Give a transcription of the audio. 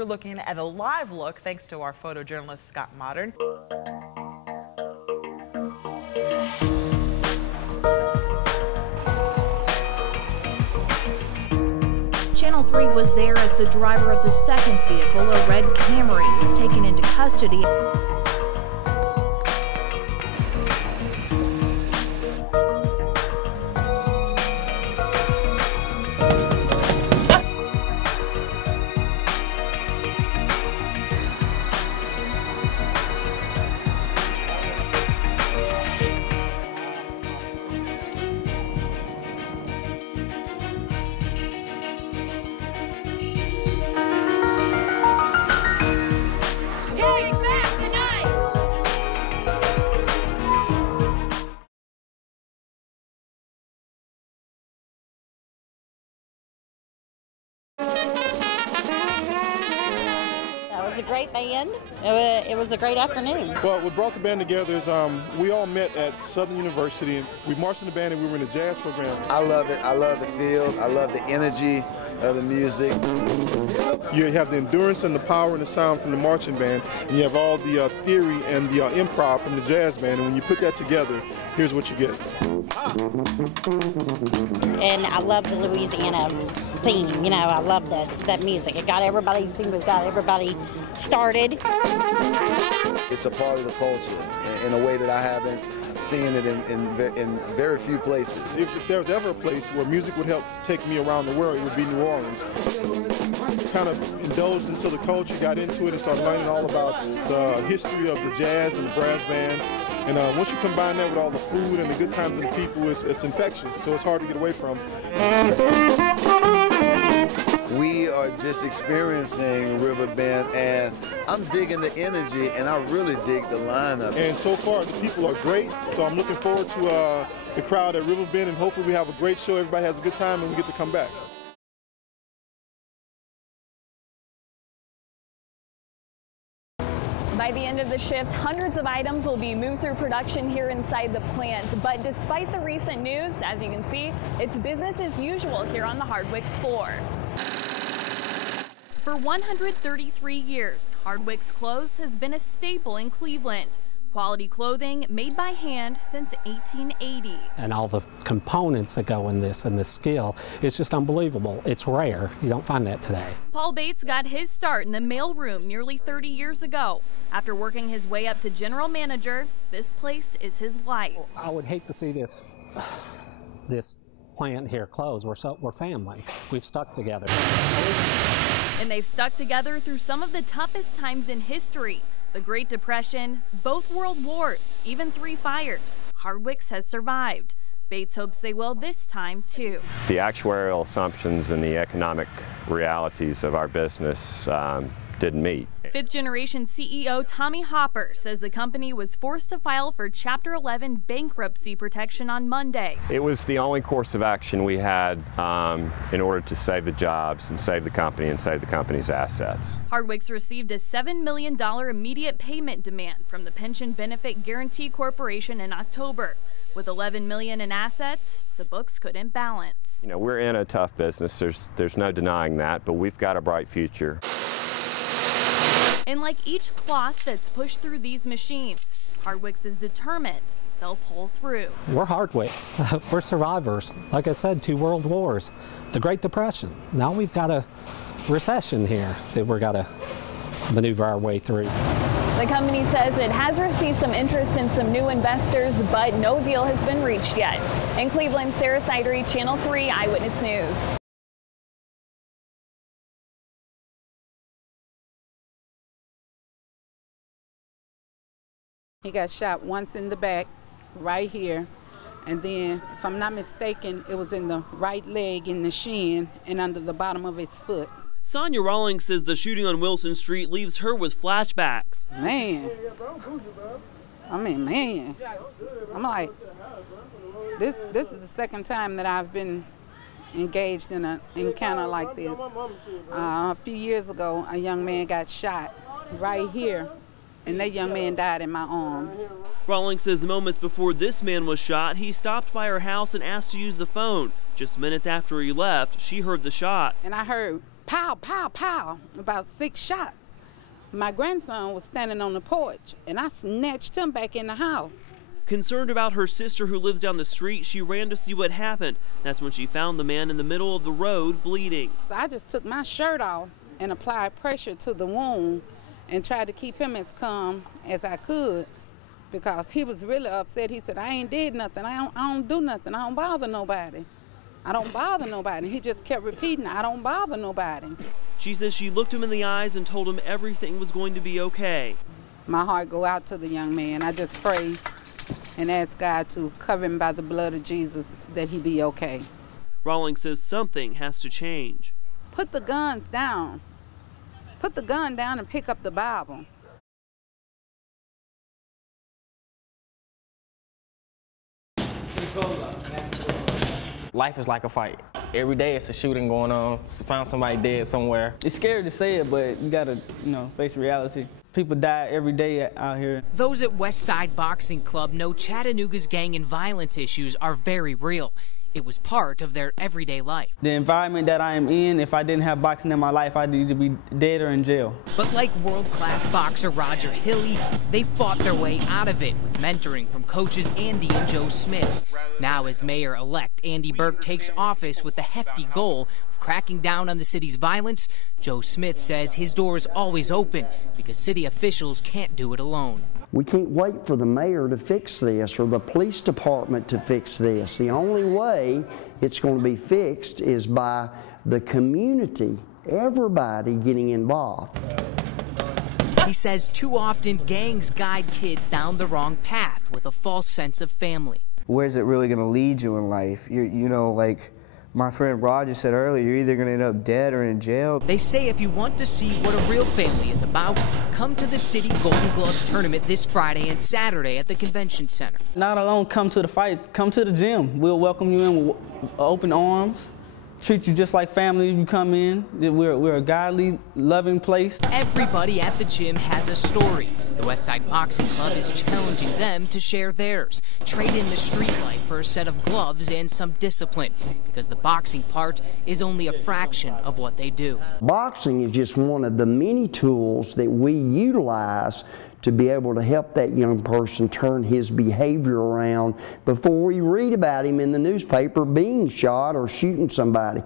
We're looking at a live look thanks to our photojournalist Scott Mottern. Channel 3 was there as the driver of the second vehicle, a red Camry, was taken into custody. It was a great band. It was a great afternoon. Well, what brought the band together is we all met at Southern University, and we marched in the band and we were in a jazz program. I love it. I love the feel. I love the energy of the music. You have the endurance and the power and the sound from the marching band, and you have all the theory and the improv from the jazz band, and when you put that together, here's what you get. And I love the Louisiana theme. You know, I love that music. It got everybody, it got everybody started. It's a part of the culture in a way that I haven't seen it in very few places. If there was ever a place where music would help take me around the world, it would be New Orleans. Kind of indulged into the culture, got into it, and started learning all about the history of the jazz and the brass band. And once you combine that with all the food and the good times and the people, it's infectious, so it's hard to get away from. We are just experiencing Riverbend, and I'm digging the energy, and I really dig the lineup. And so far, the people are great, so I'm looking forward to the crowd at Riverbend, and hopefully we have a great show, everybody has a good time, and we get to come back. By the end of the shift, hundreds of items will be moved through production here inside the plant. But despite the recent news, as you can see, it's business as usual here on the Hardwicks floor. For 133 years, Hardwicks clothes has been a staple in Cleveland. Quality clothing made by hand since 1880. And all the components that go in this and the skill is just unbelievable. It's rare. You don't find that today. Paul Bates got his start in the mailroom nearly 30 years ago. After working his way up to general manager, this place is his life. I would hate to see this plant here close. We're family. We've stuck together. And they've stuck together through some of the toughest times in history. The Great Depression, both world wars, even 3 fires. Hardwicks has survived. Bates hopes they will this time, too. The actuarial assumptions and the economic realities of our business didn't meet. Fifth-generation CEO Tommy Hopper says the company was forced to file for Chapter 11 bankruptcy protection on Monday. It was the only course of action we had in order to save the jobs and save the company and save the company's assets. Hardwicks received a $7 million immediate payment demand from the Pension Benefit Guaranty Corporation in October. With $11 million in assets, the books couldn't balance. You know, we're in a tough business. There's no denying that, but we've got a bright future. And like each cloth that's pushed through these machines, Hardwicks is determined they'll pull through. We're Hardwicks. We're survivors. Like I said, 2 world wars, the Great Depression. Now we've got a recession here that we've got to maneuver our way through. The company says it has received some interest in some new investors, but no deal has been reached yet. In Cleveland, Sarah Sidery, Channel 3 Eyewitness News. He got shot once in the back, right here, and then, if I'm not mistaken, it was in the right leg, in the shin, and under the bottom of his foot. Sonia Rawlings says the shooting on Wilson Street leaves her with flashbacks. Man, man, I'm like, this is the second time that I've been engaged in an encounter like this. A few years ago, a young man got shot right here, and that young man died in my arms. Rawlings says moments before this man was shot, he stopped by her house and asked to use the phone. Just minutes after he left, she heard the shots. And I heard pow, pow, pow, about 6 shots. My grandson was standing on the porch, and I snatched him back in the house. Concerned about her sister who lives down the street, she ran to see what happened. That's when she found the man in the middle of the road bleeding. So I just took my shirt off and applied pressure to the wound and tried to keep him as calm as I could, because he was really upset. He said, I ain't did nothing. I don't do nothing. I don't bother nobody. I don't bother nobody. He just kept repeating, I don't bother nobody. She says she looked him in the eyes and told him everything was going to be okay. My heart go out to the young man. I just pray and ask God to cover him by the blood of Jesus, that he be okay. Rawlings says something has to change. Put the guns down. Put the gun down and pick up the Bible. Life is like a fight. Every day it's a shooting going on. Found somebody dead somewhere. It's scary to say it, but you gotta, face reality. People die every day out here. Those at West Side Boxing Club know Chattanooga's gang and violence issues are very real. It was part of their everyday life. The environment that I am in, if I didn't have boxing in my life, I'd either be dead or in jail. But like world-class boxer Roger Hilly, they fought their way out of it with mentoring from coaches Andy and Joe Smith. Now as mayor-elect Andy Burke takes office with the hefty goal of cracking down on the city's violence, Joe Smith says his door is always open because city officials can't do it alone. We can't wait for the mayor to fix this or the police department to fix this. The only way it's going to be fixed is by the community, everybody getting involved. He says too often gangs guide kids down the wrong path with a false sense of family. Where's it really going to lead you in life? Like my friend Roger said earlier, you're either going to end up dead or in jail. They say if you want to see what a real family is about, come to the City Golden Gloves tournament this Friday and Saturday at the Convention Center. Not alone come to the fights, come to the gym. We'll welcome you in with open arms, treat you just like family if you come in. We're a godly, loving place. Everybody at the gym has a story. The Westside Boxing Club is challenging them to share theirs. Trade in the street life for a set of gloves and some discipline, because the boxing part is only a fraction of what they do. Boxing is just one of the many tools that we utilize to be able to help that young person turn his behavior around before we read about him in the newspaper being shot or shooting somebody.